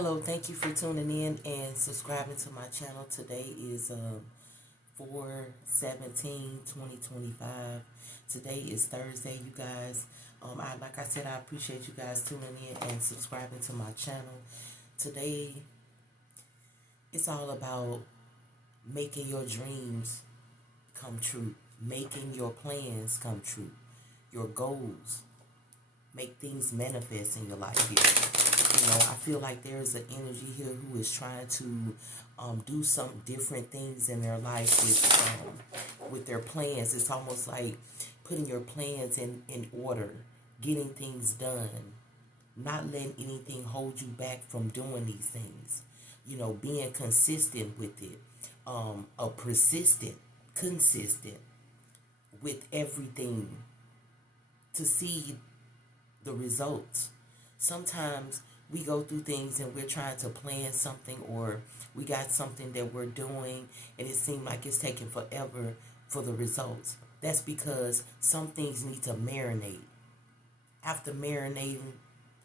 Hello, thank you for tuning in and subscribing to my channel. Today is 4/17/2025. Today is Thursday, you guys. Like I said, I appreciate you guys tuning in and subscribing to my channel. Today, it's all about making your dreams come true, making your plans come true, your goals. Make things manifest in your life here. I feel like there's an energy here who is trying to do some different things in their life with their plans. It's almost like putting your plans in order, getting things done, not letting anything hold you back from doing these things. Being consistent with it, consistent with everything to see the results. Sometimes we go through things and we're trying to plan something, or we got something that we're doing and it seems like it's taking forever for the results. That's because some things need to marinate. After marinating,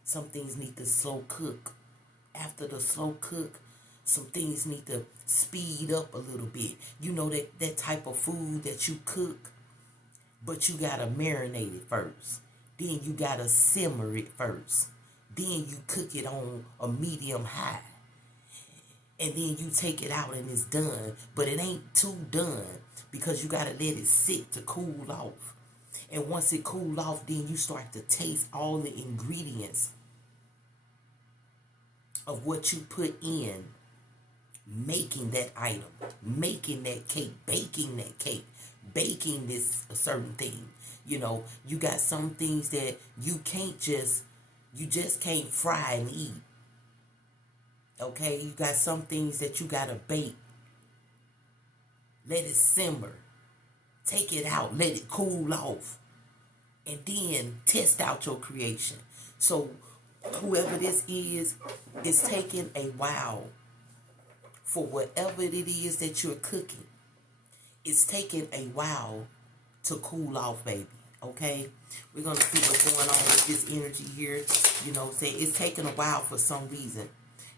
some things need to slow cook. After the slow cook, some things need to speed up a little bit. That type of food that you cook, but you gotta marinate it first. Then you gotta simmer it first. Then you cook it on a medium high. And then you take it out and it's done. But it ain't too done because you gotta let it sit to cool off. And once it cool off, then you start to taste all the ingredients of what you put in making that item, making that cake, baking that cake, baking this certain thing. You got some things that you just can't fry and eat. Okay, you got some things that you gotta bake. Let it simmer. Take it out, let it cool off. And then test out your creation. So whoever this is taking a while for whatever it is that you're cooking. It's taking a while to cool off, baby. Okay? We're going to see what's going on with this energy here. It's taking a while for some reason.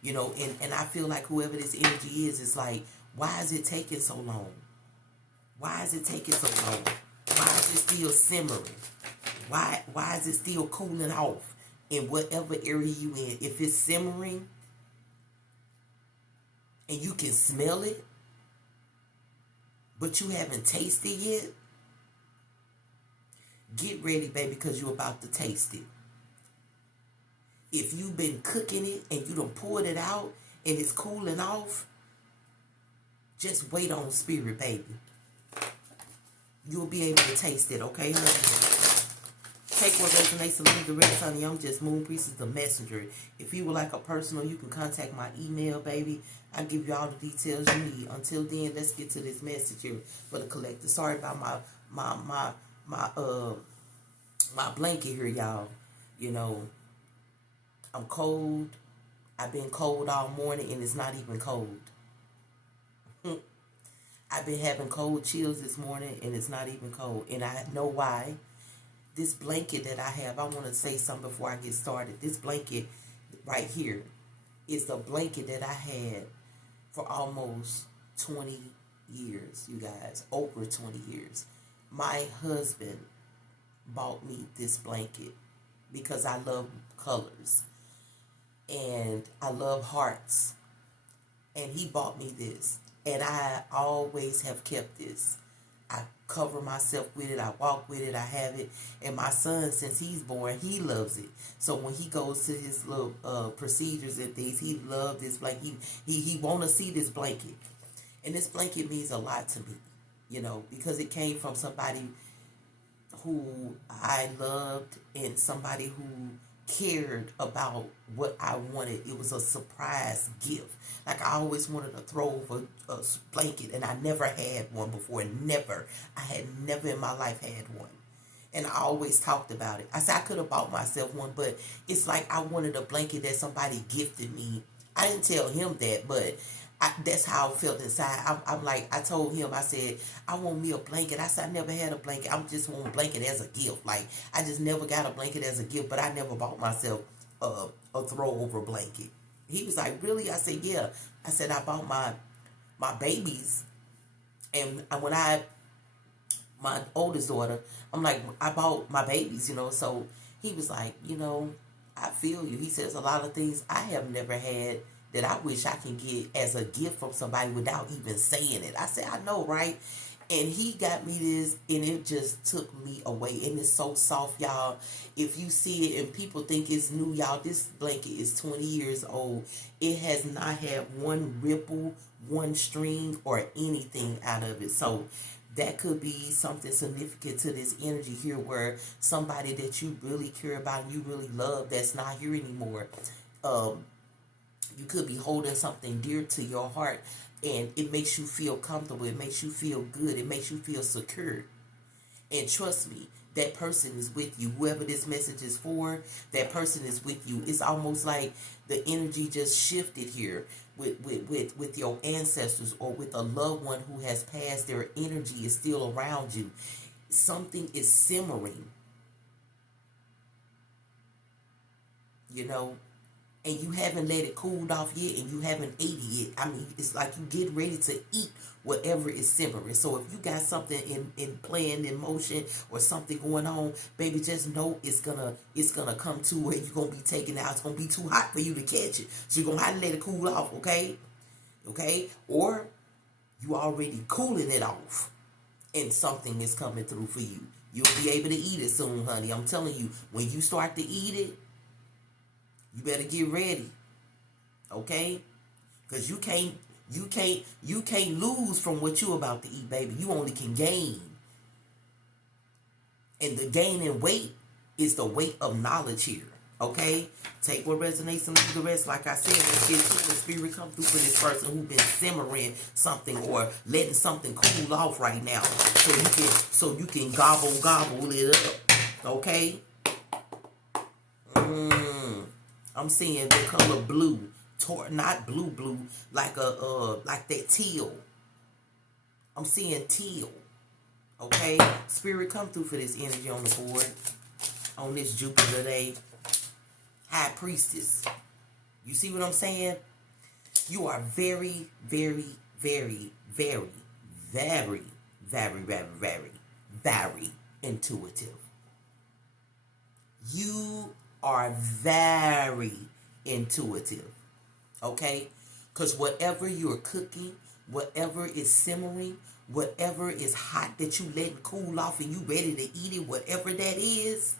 And I feel like whoever this energy is like, why is it taking so long? Why is it taking so long? Why is it still simmering? Why is it still cooling off in whatever area you in? If it's simmering and you can smell it, but you haven't tasted yet, get ready, baby, because you're about to taste it. If you've been cooking it and you done poured it out and it's cooling off, just wait on spirit, baby. You'll be able to taste it, okay, honey? Take what resonates and leave the rest, honey. I'm just Moon Priestess, the messenger. If you would like a personal, you can contact my email, baby. I'll give you all the details you need. Until then, let's get to this message here for the collector. Sorry about my blanket here, y'all. I'm cold. I've been cold all morning and it's not even cold. I've been having cold chills this morning and it's not even cold. And I know why. This blanket that I have, I want to say something before I get started. This blanket right here is the blanket that I had for almost 20 years, you guys. Over 20 years. My husband bought me this blanket because I love colors. And I love hearts. And he bought me this. And I always have kept this. I cover myself with it. I walk with it. I have it. And my son, since he's born, he loves it. So when he goes to his little procedures and things, he loves this blanket. He want to see this blanket. And this blanket means a lot to me, because it came from somebody who I loved and somebody who cared about what I wanted. It was a surprise gift. Like I always wanted to throw over a blanket and I never had one before. I had never in my life had one. And I always talked about it. I said I could have bought myself one, but it's like I wanted a blanket that somebody gifted me. I didn't tell him that, but that's how I felt inside. I told him, I said, I want me a blanket. I said, I never had a blanket. I just want a blanket as a gift. Like, I just never got a blanket as a gift, but I never bought myself a throw over blanket. He was like, really? I said, yeah. I said, I bought my babies. And when my oldest daughter, I'm like, I bought my babies, So he was like, I feel you. He says a lot of things I have never had that I wish I can get as a gift from somebody without even saying it. I said, I know, right? And he got me this, and it just took me away. And it's so soft, y'all. If you see it, and people think it's new, y'all, this blanket is 20 years old. It has not had one ripple, one string, or anything out of it. So that could be something significant to this energy here, where somebody that you really care about and you really love that's not here anymore. You could be holding something dear to your heart, and it makes you feel comfortable. It makes you feel good. It makes you feel secure. And trust me, that person is with you. Whoever this message is for, that person is with you. It's almost like the energy just shifted here with your ancestors, or with a loved one who has passed. Their energy is still around you. Something is simmering, and you haven't let it cool off yet, and you haven't ate it yet. I mean, it's like you get ready to eat whatever is simmering. So if you got something in playing in motion, or something going on, baby, just know it's gonna come to where you're gonna be taken out. It's gonna be too hot for you to catch it. So you're gonna have to let it cool off, okay? Okay? Or you already cooling it off, and something is coming through for you. You'll be able to eat it soon, honey. I'm telling you, when you start to eat it, you better get ready, okay? Because you can't lose from what you're about to eat, baby. You only can gain. And the gaining weight is the weight of knowledge here, okay? Take what resonates and leave the rest. Like I said, let's get to the spirit come through for this person who's been simmering something, or letting something cool off right now, so you can gobble it up, okay? I'm seeing the color blue, not blue, like like that teal. I'm seeing teal. Okay, spirit, come through for this energy on the board on this Jupiter day. High Priestess. You see what I'm saying? You are very, very, very, very, very, very, very, very, very intuitive. You are very intuitive, okay? Because whatever you're cooking, whatever is simmering, whatever is hot that you letting cool off and you ready to eat it, whatever that is,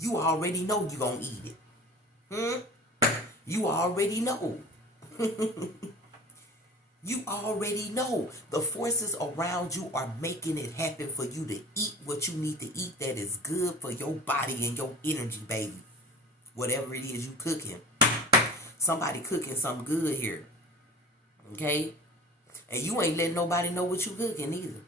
you already know you're going to eat it. You already know. You already know. The forces around you are making it happen for you to eat what you need to eat that is good for your body and your energy, baby. Whatever it is you cooking. Somebody cooking something good here. Okay? And you ain't letting nobody know what you cooking either.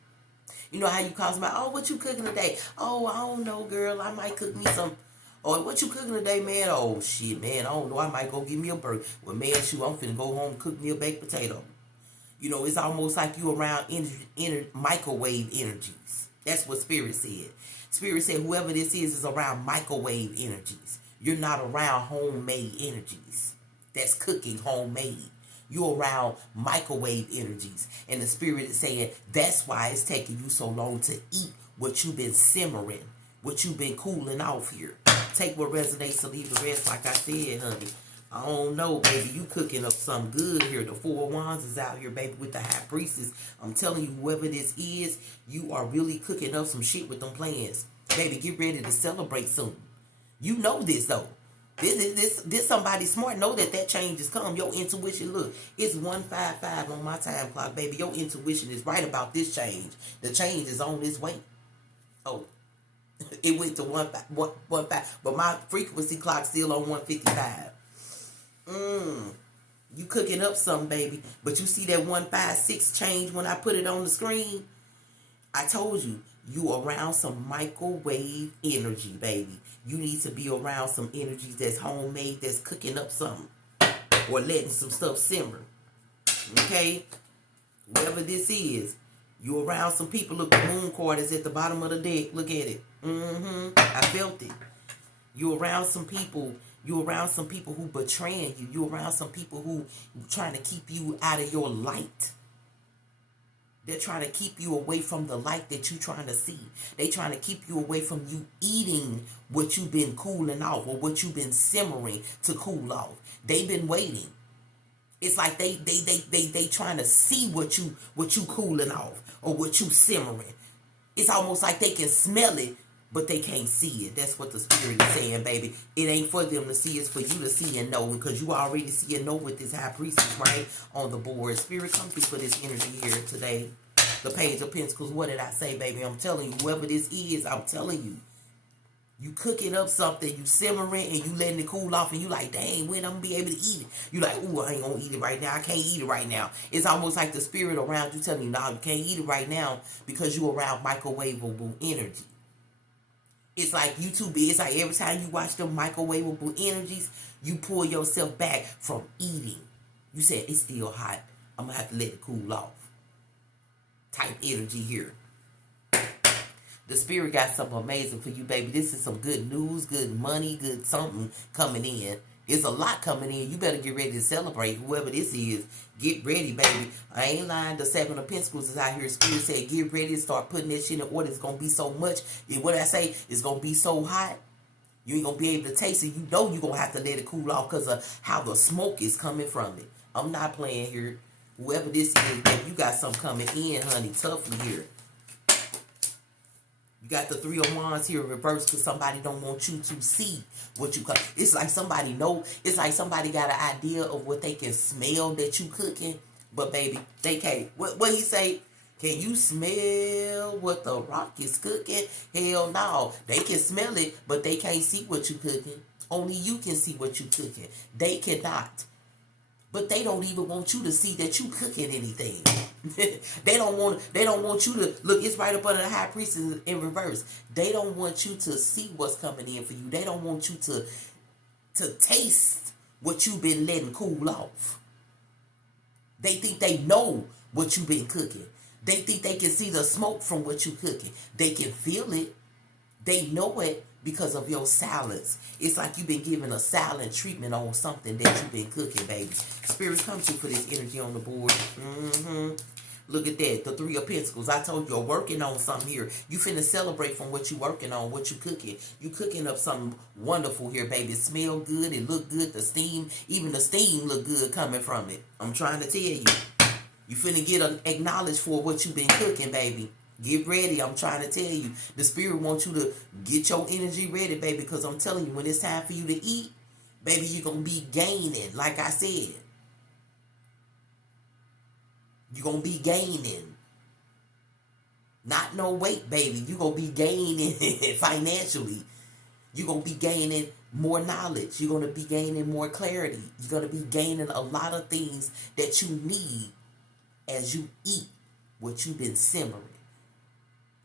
You know how you call somebody, oh, what you cooking today? Oh, I don't know, girl. I might cook me some. Or what you cooking today, man? Oh, shit, man. I don't know. I might go get me a burger. Well, man, shoot, I'm finna go home and cook me a baked potato. It's almost like you around microwave energies. That's what Spirit said. Spirit said whoever this is around microwave energies. You're not around homemade energies. That's cooking homemade. You're around microwave energies. And the Spirit is saying that's why it's taking you so long to eat what you've been simmering, what you've been cooling off here. Take what resonates and leave the rest, like I said, honey. I don't know, baby. You cooking up something good here. The Four of Wands is out here, baby, with the High Priestess. I'm telling you, whoever this is, you are really cooking up some shit with them plans. Baby, get ready to celebrate soon. You know this, though. This somebody smart know that change is come. Your intuition, look, it's 155 on my time clock, baby. Your intuition is right about this change. The change is on its way. Oh, it went to 155, but my frequency clock still on 155. You cooking up something, baby. But you see that 156 change when I put it on the screen? I told you, you around some microwave energy, baby. You need to be around some energies that's homemade, that's cooking up something. Or letting some stuff simmer. Okay? Whatever this is, you around some people. Look, the moon card is at the bottom of the deck. Look at it. I felt it. You around some people You around some people who betraying you. You around some people who trying to keep you out of your light. They're trying to keep you away from the light that you're trying to see. They trying to keep you away from you eating what you've been cooling off or what you've been simmering to cool off. They've been waiting. It's like they trying to see what you cooling off or what you simmering. It's almost like they can smell it, but they can't see it. That's what the spirit is saying, baby. It ain't for them to see, it's for you to see and know, because you already see and know with this high priestess, right, on the board. Spirit, come through for this energy here today. The Page of Pentacles. What did I say, baby? I'm telling you, whoever this is, I'm telling you. You cooking up something, you simmering, and you letting it cool off, and you like, dang, when I'm going to be able to eat it? You like, ooh, I ain't going to eat it right now. I can't eat it right now. It's almost like the spirit around you telling you, nah, you can't eat it right now because you around microwavable energy. It's like you too big. It's like every time you watch them microwavable energies, you pull yourself back from eating. You said, it's still hot. I'm going to have to let it cool off. Type energy here. The spirit got something amazing for you, baby. This is some good news, good money, good something coming in. It's a lot coming in. You better get ready to celebrate. Whoever this is, get ready, baby. I ain't lying. The Seven of Pentacles is out here. Spirit said, get ready to start putting this shit in order. It's going to be so much. What I say, it's going to be so hot. You ain't going to be able to taste it. You know you're going to have to let it cool off because of how the smoke is coming from it. I'm not playing here. Whoever this is, baby, you got something coming in, honey. Toughly here. You got the Three of Wands here in reverse because somebody don't want you to see what you cook. It's like somebody know. It's like somebody got an idea of what they can smell that you cooking, but baby, they can't. What he say? Can you smell what the rock is cooking? Hell no. They can smell it, but they can't see what you cooking. Only you can see what you cooking. They cannot. But they don't even want you to see that you cooking anything. They don't want you to look. It's right up under the high priestess in reverse. They don't want you to see what's coming in for you. They don't want you to taste what you've been letting cool off. They think they know what you've been cooking. They think they can see the smoke from what you cooking. They can feel it. They know it because of your silence. It's like you've been giving a silent treatment on something that you've been cooking, baby. Spirit, come to for this energy on the board. Look at that. The Three of Pentacles. I told you, you're working on something here. You finna celebrate from what you working on, what you cooking. You cooking up something wonderful here, baby. It smell good. It look good. The steam, even the steam look good coming from it. I'm trying to tell you. You finna get acknowledged for what you been cooking, baby. Get ready. I'm trying to tell you. The spirit wants you to get your energy ready, baby, because I'm telling you, when it's time for you to eat, baby, you're going to be gaining, like I said. You're going to be gaining. Not no weight, baby. You're going to be gaining financially. You're going to be gaining more knowledge. You're going to be gaining more clarity. You're going to be gaining a lot of things that you need as you eat what you've been simmering.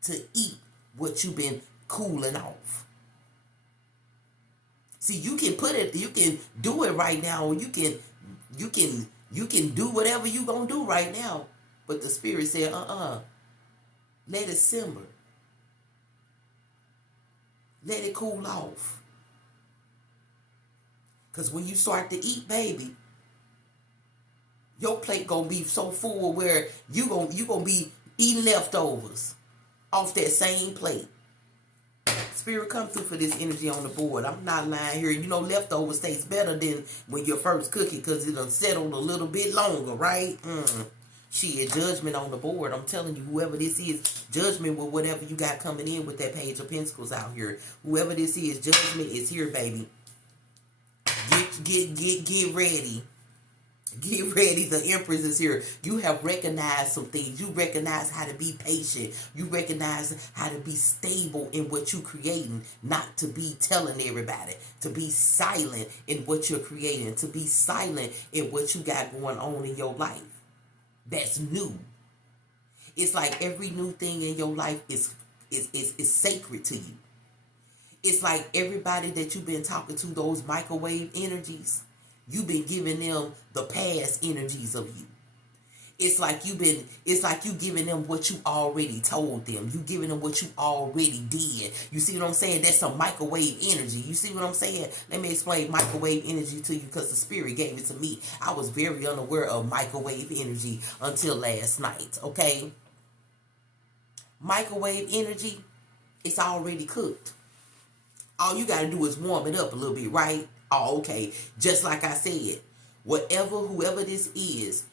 To eat what you've been cooling off. See, you can do it right now, or you can do whatever you gonna do right now. But the spirit said, let it simmer. Let it cool off. Because when you start to eat, baby, your plate gonna be so full where you gonna be eating leftovers off that same plate. Spirit, come through for this energy on the board. I'm not lying here. You know, leftovers taste better than when you're first cooking because it done settled a little bit longer, right? Shit, judgment on the board. I'm telling you, whoever this is, judgment with whatever you got coming in with that Page of Pentacles out here. Whoever this is, judgment is here, baby. Get ready. Get ready. The Empress is here. You have recognized some things. You recognize how to be patient. You recognize how to be stable in what you're creating. Not to be telling everybody. To be silent in what you're creating. To be silent in what you got going on in your life. That's new. It's like every new thing in your life is sacred to you. It's like everybody that you've been talking to, those microwave energies, you've been giving them the past energies of you. It's like you giving them what you already told them. You giving them what you already did. You see what I'm saying? That's some microwave energy. You see what I'm saying? Let me explain microwave energy to you, because the spirit gave it to me. I was very unaware of microwave energy until last night, okay? Microwave energy, it's already cooked. All you got to do is warm it up a little bit, right? Oh, okay. Just like I said, whoever this is,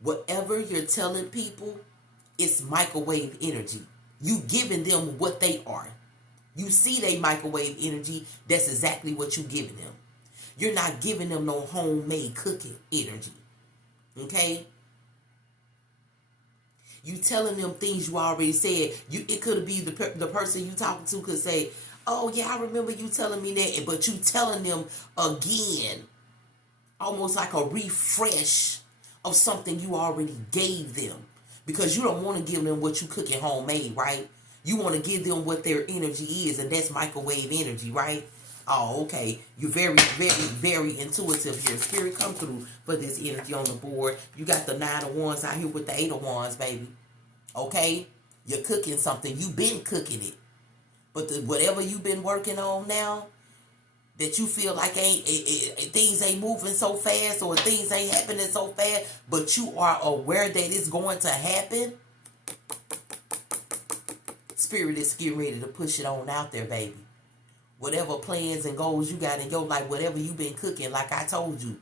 whatever you're telling people, it's microwave energy. You giving them what they are. You see they microwave energy, that's exactly what you giving them. You're not giving them no homemade cooking energy. Okay? You telling them things you already said. It could be the person you talking to could say, oh yeah, I remember you telling me that, but you telling them again, almost like a refresh of something you already gave them, because you don't want to give them what you cooking homemade, right? You want to give them what their energy is, and that's microwave energy, right? Oh, okay. You're very, very, very intuitive here. Spirit, come through for this energy on the board. You got the 9 of Wands out here with the 8 of Wands, baby. Okay? You're cooking something. You've been cooking it. But whatever you've been working on now, that you feel like things ain't moving so fast, or things ain't happening so fast, but you are aware that it's going to happen, Spirit is getting ready to push it on out there, baby. Whatever plans and goals you got in your life, whatever you've been cooking, like I told you,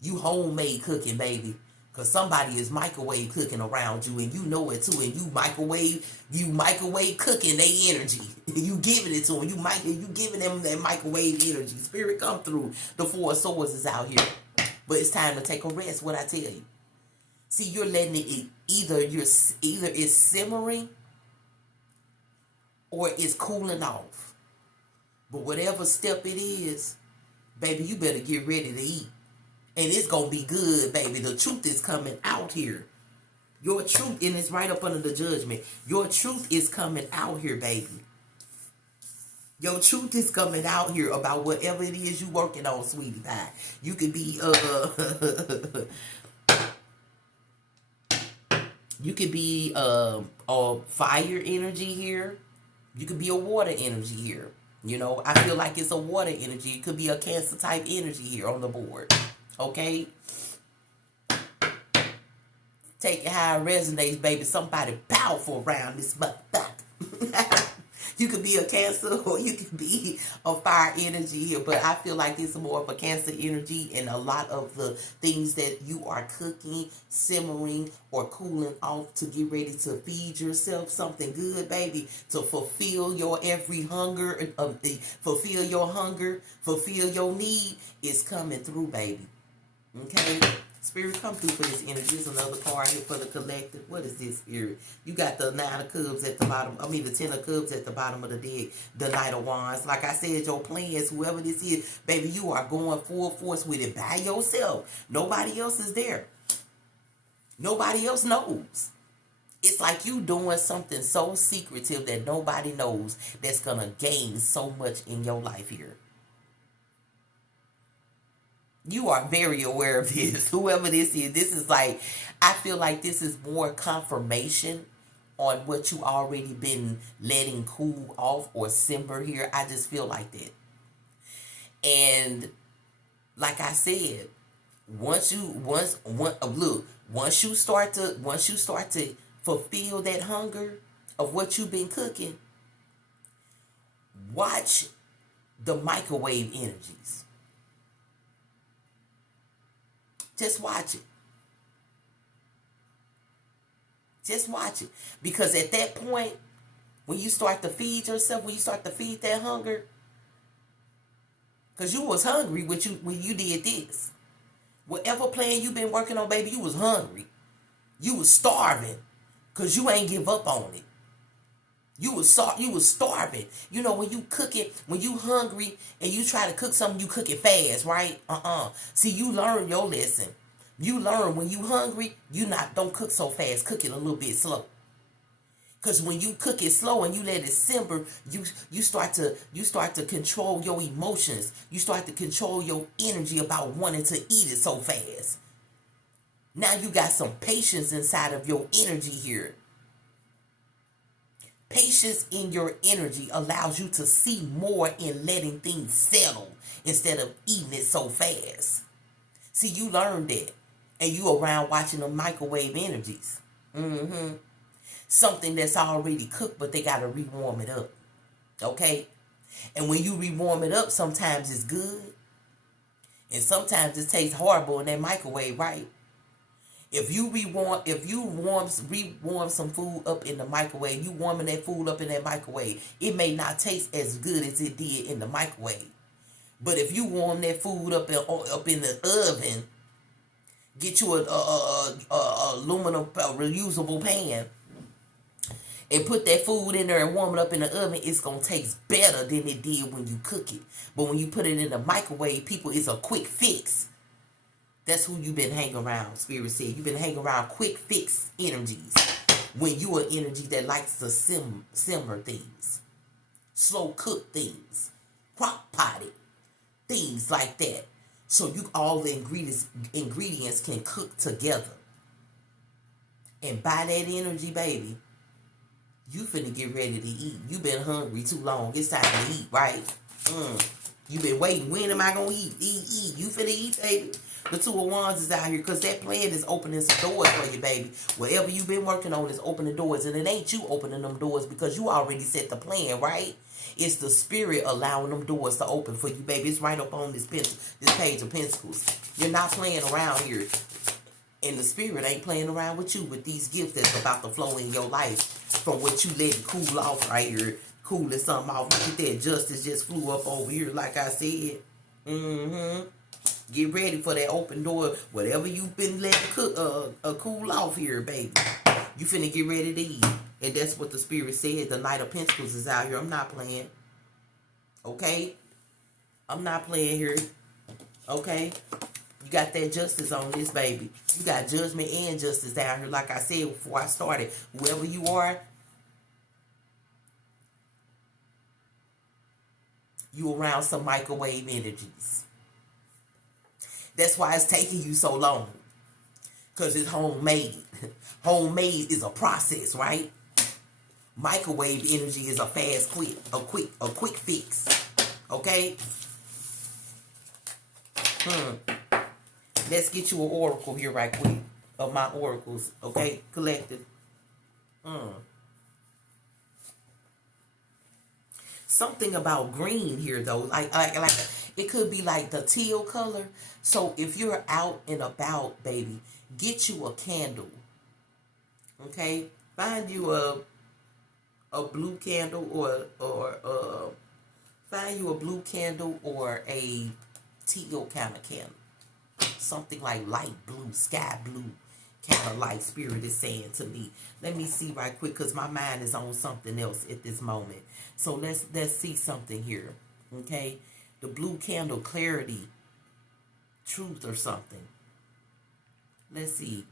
you homemade cooking, baby. Because somebody is microwave cooking around you, and you know it too. And you microwave cooking their energy. You giving it to them. You giving them that microwave energy. Spirit, come through. The 4 of Swords is out here. But it's time to take a rest, what I tell you. See, you're letting it either it's simmering or it's cooling off. But whatever step it is, baby, you better get ready to eat. And it's going to be good, baby. The truth is coming out here. Your truth, and it's right up under the judgment. Your truth is coming out here, baby. Your truth is coming out here about whatever it is you working on, sweetie pie. You could be, you could be a fire energy here. You could be a water energy here. You know, I feel like it's a water energy. It could be a Cancer type energy here on the board. Okay? Take it how it resonates, baby. Somebody powerful around this motherfucker. You could be a Cancer, or you could be a fire energy here, but I feel like it's more of a Cancer energy, and a lot of the things that you are cooking, simmering, or cooling off to get ready to feed yourself something good, baby, to fulfill your every hunger, fulfill your need, is coming through, baby. Okay? Spirit, come through for this energy. There's another card here for the collective. What is this, Spirit? You got the 9 of Cups at the bottom. I mean, the 10 of Cups at the bottom of the deck. The Knight of Wands. Like I said, your plans, whoever this is, baby, you are going full force with it by yourself. Nobody else is there. Nobody else knows. It's like you doing something so secretive that nobody knows, that's going to gain so much in your life here. You are very aware of this. Whoever this is like, I feel like this is more confirmation on what you already been letting cool off or simmer here. I just feel like that. And like I said, once you start to fulfill that hunger of what you've been cooking, watch the microwave energies. Just watch it. Just watch it. Because at that point, when you start to feed yourself, when you start to feed that hunger, because you was hungry when you did this. Whatever plan you been working on, baby, you was hungry. You was starving because you ain't give up on it. You was starving. You know, when you cook it, when you hungry and you try to cook something, you cook it fast, right? See, you learn your lesson. You learn when you hungry, don't cook so fast. Cook it a little bit slow. Because when you cook it slow and you let it simmer, you start to control your emotions. You start to control your energy about wanting to eat it so fast. Now you got some patience inside of your energy here. Patience in your energy allows you to see more in letting things settle instead of eating it so fast. See, you learned that. And you around watching the microwave energies. Something that's already cooked, but they got to rewarm it up. Okay? And when you rewarm it up, sometimes it's good. And sometimes it tastes horrible in that microwave, right? If you rewarm some food up in the microwave, you warming that food up in that microwave, it may not taste as good as it did in the microwave. But if you warm that food up in the oven, get you a aluminum reusable pan, and put that food in there and warm it up in the oven, it's going to taste better than it did when you cook it. But when you put it in the microwave, people, it's a quick fix. That's who you've been hanging around, Spirit said. You've been hanging around quick fix energies. When you are energy that likes to simmer things, slow cook things, crock potted, things like that. So you all the ingredients can cook together. And by that energy, baby, you finna get ready to eat. You been hungry too long. It's time to eat, right? You been waiting. When am I gonna eat? Eat. You finna eat, baby. The Two of Wands is out here because that plan is opening some doors for you, baby. Whatever you've been working on is opening doors. And it ain't you opening them doors because you already set the plan, right? It's the spirit allowing them doors to open for you, baby. It's right up on this page of Pentacles. You're not playing around here. And the spirit ain't playing around with you with these gifts that's about to flow in your life from what you let it cool off right here. Cooling something off. Look at that. Justice just flew up over here, like I said. Get ready for that open door. Whatever you've been letting cool off here, baby. You finna get ready to eat. And that's what the spirit said. The Knight of Pentacles is out here. I'm not playing. Okay? I'm not playing here. Okay? You got that justice on this, baby. You got judgment and justice down here. Like I said before I started. Whoever you are, you around some microwave energies. That's why it's taking you so long. Because it's homemade. Homemade is a process, right? Microwave energy is a fast, quick fix. Okay? Let's get you an oracle here right quick. Of my oracles. Okay? Collective. Something about green here though. Like it could be like the teal color. So if you're out and about, baby, get you a candle. Okay? Find you a blue candle or find you a blue candle or a teal kind of candle. Something like light blue, sky blue kind of light, spirit is saying to me. Let me see right quick because my mind is on something else at this moment. So let's see something here. Okay? The blue candle, clarity, truth or something. Let's see.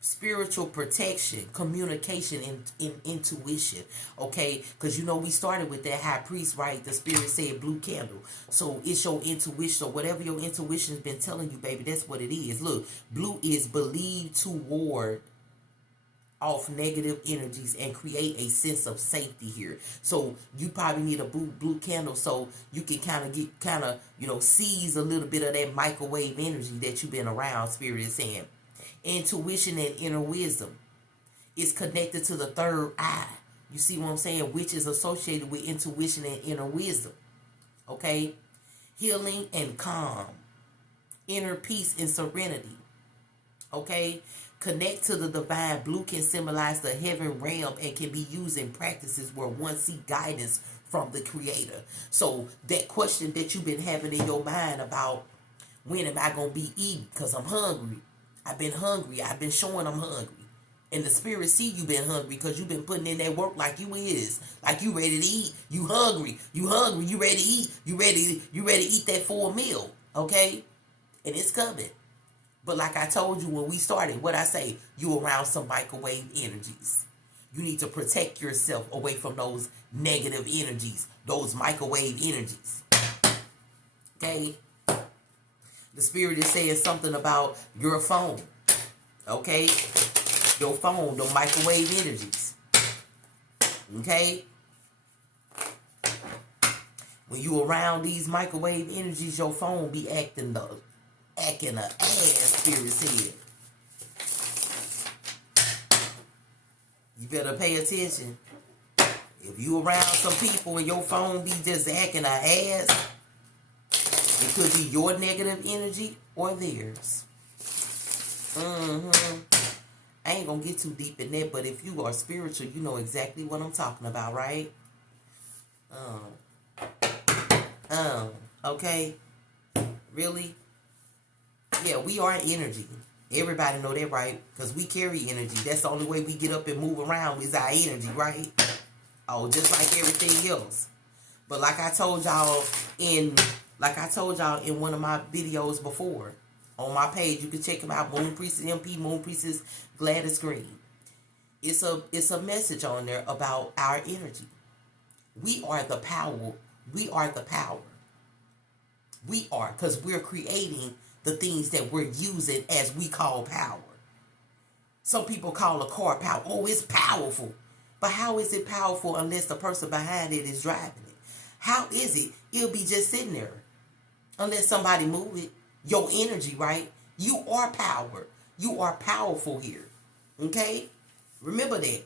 Spiritual protection, communication, and intuition. Okay? Because you know we started with that high priest, right? The spirit said blue candle. So it's your intuition. So whatever your intuition has been telling you, baby, that's what it is. Look, blue is believed to ward off negative energies and create a sense of safety here. So you probably need a blue candle so you can kind of seize a little bit of that microwave energy that you've been around, spirit is saying. Intuition and inner wisdom is connected to the third eye. You see what I'm saying? Which is associated with intuition and inner wisdom. Okay? Healing and calm. Inner peace and serenity. Okay? Connect to the divine. Blue can symbolize the heaven realm and can be used in practices where one seeks guidance from the creator. So that question that you've been having in your mind about when am I going to be eating because I'm hungry. I've been hungry. I've been showing I'm hungry. And the spirit see you been hungry because you've been putting in that work like you is. Like you ready to eat. You hungry. You hungry. You ready to eat. You ready to eat that full meal. Okay? And it's coming. But like I told you when we started, what I say, you around some microwave energies. You need to protect yourself away from those negative energies. Those microwave energies. Okay? The spirit is saying something about your phone. Okay? Your phone, the microwave energies. Okay? When you around these microwave energies, your phone be acting a ass, spirit said. You better pay attention. If you around some people and your phone be just acting a ass, it could be your negative energy or theirs. I ain't gonna get too deep in that, but if you are spiritual, you know exactly what I'm talking about, right? Okay? Really? Yeah, we are energy. Everybody know that, right? Because we carry energy. That's the only way we get up and move around is our energy, right? Oh, just like everything else. But like I told y'all in one of my videos before, on my page, you can check them out, Moon Priestess MP, Moon Priestess Gladys Green. It's a message on there about our energy. We are the power. We are the power. We are, because we're creating the things that we're using as we call power. Some people call a car power. Oh, it's powerful. But how is it powerful unless the person behind it is driving it? How is it? It'll be just sitting there. Unless somebody move it. Your energy, right? You are power. You are powerful here. Okay? Remember that.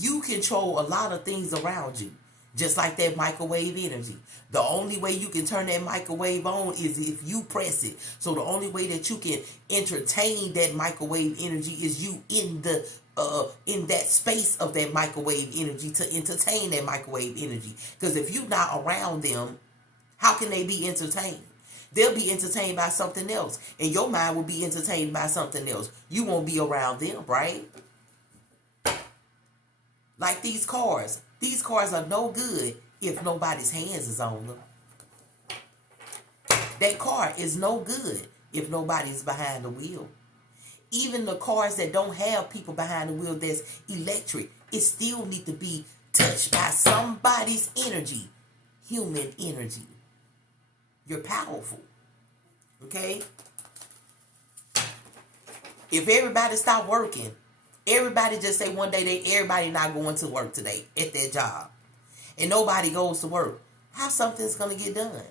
You control a lot of things around you. Just like that microwave energy. The only way you can turn that microwave on is if you press it. So the only way that you can entertain that microwave energy is you in that space of that microwave energy to entertain that microwave energy. Because if you're not around them, how can they be entertained? They'll be entertained by something else. And your mind will be entertained by something else. You won't be around them, right? Like these cars. These cars are no good if nobody's hands is on them. That car is no good if nobody's behind the wheel. Even the cars that don't have people behind the wheel that's electric, it still need to be touched by somebody's energy. Human energy. You're powerful. Okay? If everybody stop working, everybody just say one day everybody not going to work today at their job. And nobody goes to work. How something's going to get done?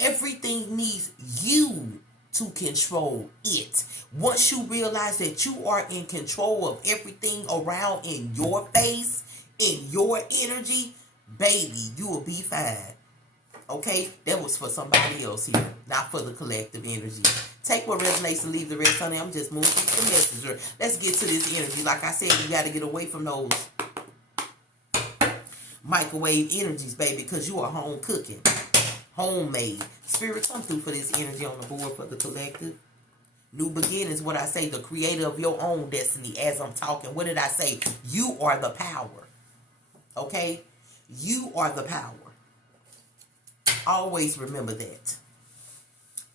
Everything needs you to control it. Once you realize that you are in control of everything around in your face, in your energy, baby, you will be fine. Okay? That was for somebody else here, not for the collective energy. Take what resonates and leave the rest, honey. I'm just moving to the messenger. Let's get to this energy. Like I said, you got to get away from those microwave energies, baby, because you are home cooking. Homemade. Spirit, come through for this energy on the board for the collective. New beginnings, what I say, the creator of your own destiny. As I'm talking, what did I say? You are the power. Okay? You are the power. Always remember that.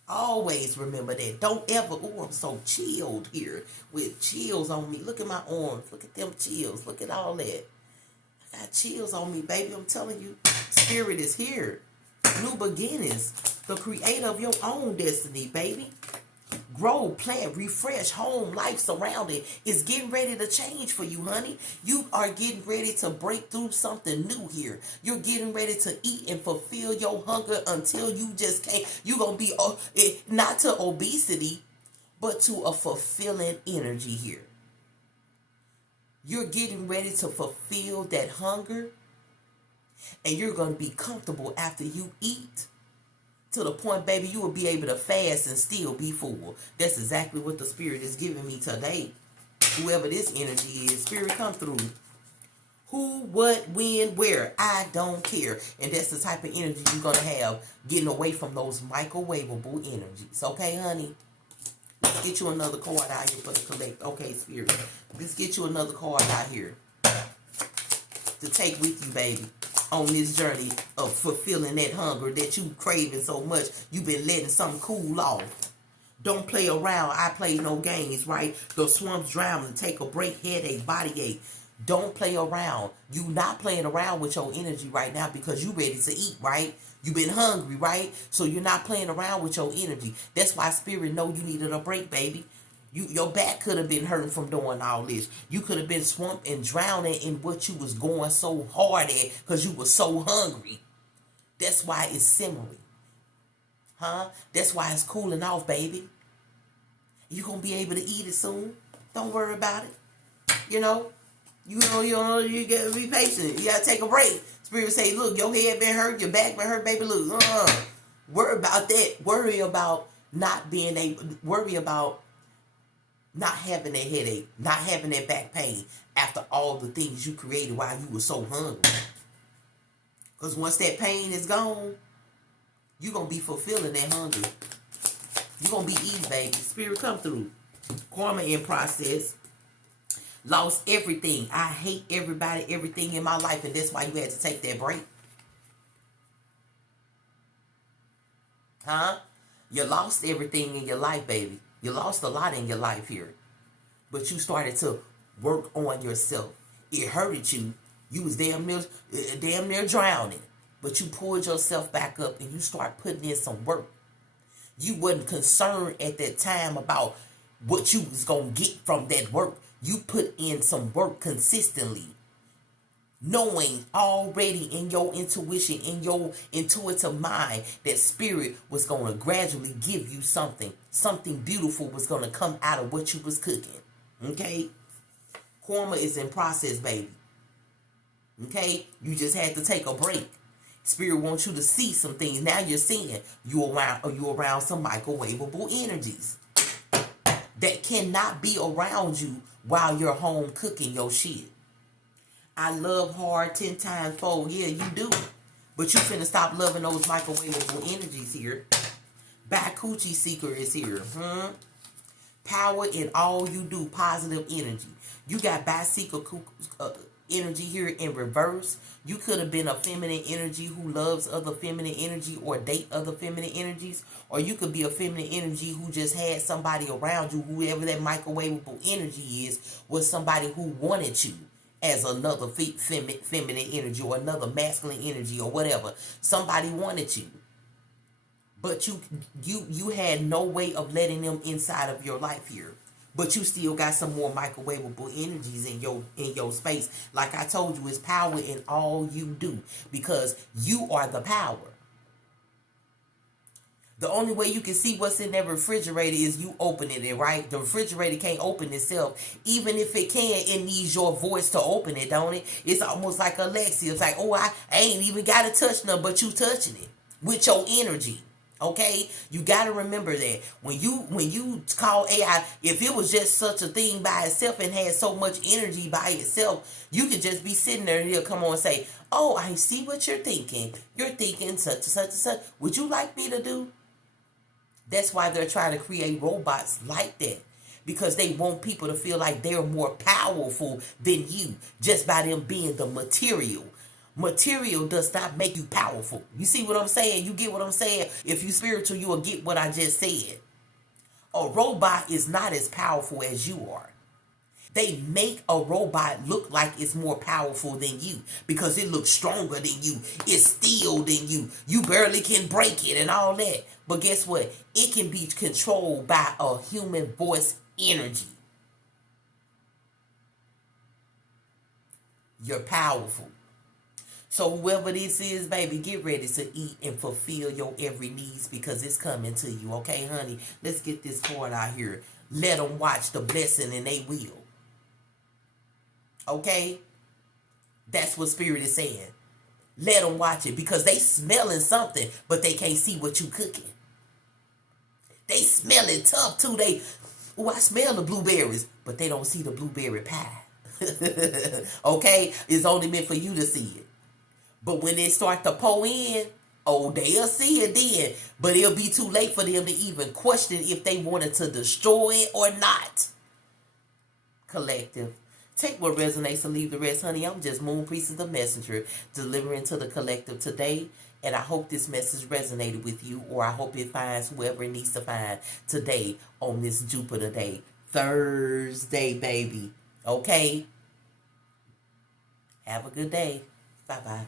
Always remember that. Don't ever, oh, I'm so chilled here with chills on me. Look at my arms. Look at them chills. Look at all that. I got chills on me, baby. I'm telling you, spirit is here. New beginnings. The creator of your own destiny, baby. Grow, plant, refresh, home, life surrounding is getting ready to change for you, honey. You are getting ready to break through something new here. You're getting ready to eat and fulfill your hunger until you just can't. You're going to be, not to obesity, but to a fulfilling energy here. You're getting ready to fulfill that hunger, and you're going to be comfortable after you eat. To the point, baby, you will be able to fast and still be full. That's exactly what the spirit is giving me today. Whoever this energy is, spirit, come through. Who, what, when, where, I don't care. And that's the type of energy you're going to have getting away from those microwavable energies. Okay, honey? Let's get you another card out here for the collect. Okay, spirit. Let's get you another card out here to take with you, baby, on this journey of fulfilling that hunger that you craving so much. You've been letting something cool off. Don't play around. I play no games, right? The swamps drowning. Take a break. Headache. Body ache. Don't play around. You not playing around with your energy right now because you ready to eat, right? You been hungry, right? So you're not playing around with your energy. That's why spirit know you needed a break, baby. Your back could have been hurting from doing all this. You could have been swamped and drowning in what you was going so hard at because you were so hungry. That's why it's simmering. Huh? That's why it's cooling off, baby. You're going to be able to eat it soon. Don't worry about it. You know, you got to be patient. You got to take a break. Spirit say, look, your head been hurt, your back been hurt, baby. Look, worry about that. Worry about not being able, worry about not having that headache, not having that back pain after all the things you created while you were so hungry. Because once that pain is gone, you're going to be fulfilling that hunger. You're going to be eating, baby. Spirit come through. Karma in process. Lost everything. I hate everybody, everything in my life, and that's why you had to take that break. Huh? You lost everything in your life, baby. You lost a lot in your life here. But you started to work on yourself. It hurted you. You was damn near drowning. But you pulled yourself back up and you start putting in some work. You wasn't concerned at that time about what you was going to get from that work. You put in some work consistently. Knowing already in your intuition, in your intuitive mind, that spirit was going to gradually give you something. Something beautiful was going to come out of what you was cooking. Okay? Karma is in process, baby. Okay? You just had to take a break. Spirit wants you to see some things. Now you're seeing you around some microwavable energies that cannot be around you while you're home cooking your shit. I love hard 10 times fold. Yeah, you do. But you finna stop loving those microwavable energies here. Coochie Seeker is here. Power in all you do. Positive energy. You got Seeker energy here in reverse. You could have been a feminine energy who loves other feminine energy or date other feminine energies. Or you could be a feminine energy who just had somebody around you, whoever that microwavable energy is, was somebody who wanted you as another feminine energy or another masculine energy or whatever. Somebody wanted you. But you had no way of letting them inside of your life here. But you still got some more microwavable energies in your space. Like I told you, it's power in all you do. Because you are the power. The only way you can see what's in that refrigerator is you opening it, right? The refrigerator can't open itself. Even if it can, it needs your voice to open it, don't it? It's almost like Alexa. It's like, oh, I ain't even got to touch nothing, but you touching it with your energy. Okay, you got to remember that when you call AI, if it was just such a thing by itself and had so much energy by itself, you could just be sitting there and he'll come on and say, oh, I see what you're thinking. You're thinking such and such and such. Would you like me to do? That's why they're trying to create robots like that. Because they want people to feel like they're more powerful than you just by them being the material. Material does not make you powerful. You see what I'm saying? You get what I'm saying? If you spiritual, you will get what I just said. A robot is not as powerful as you are. They make a robot look like it's more powerful than you because it looks stronger than you. It's steel than you. You barely can break it and all that. But guess what? It can be controlled by a human voice energy. You're powerful. So whoever this is, baby, get ready to eat and fulfill your every needs because it's coming to you. Okay, honey? Let's get this part out here. Let them watch the blessing and they will. Okay? That's what Spirit is saying. Let them watch it because they smelling something, but they can't see what you cooking. They smell it tough too. I smell the blueberries, but they don't see the blueberry pie. Okay? It's only meant for you to see it. But when they start to pour in, oh, they'll see it then. But it'll be too late for them to even question if they wanted to destroy it or not. Collective. Take what resonates and leave the rest, honey. I'm just Moon Priestess, the messenger, delivering to the collective today. And I hope this message resonated with you, or I hope it finds whoever it needs to find today on this Jupiter day. Thursday, baby. Okay? Have a good day. Bye-bye.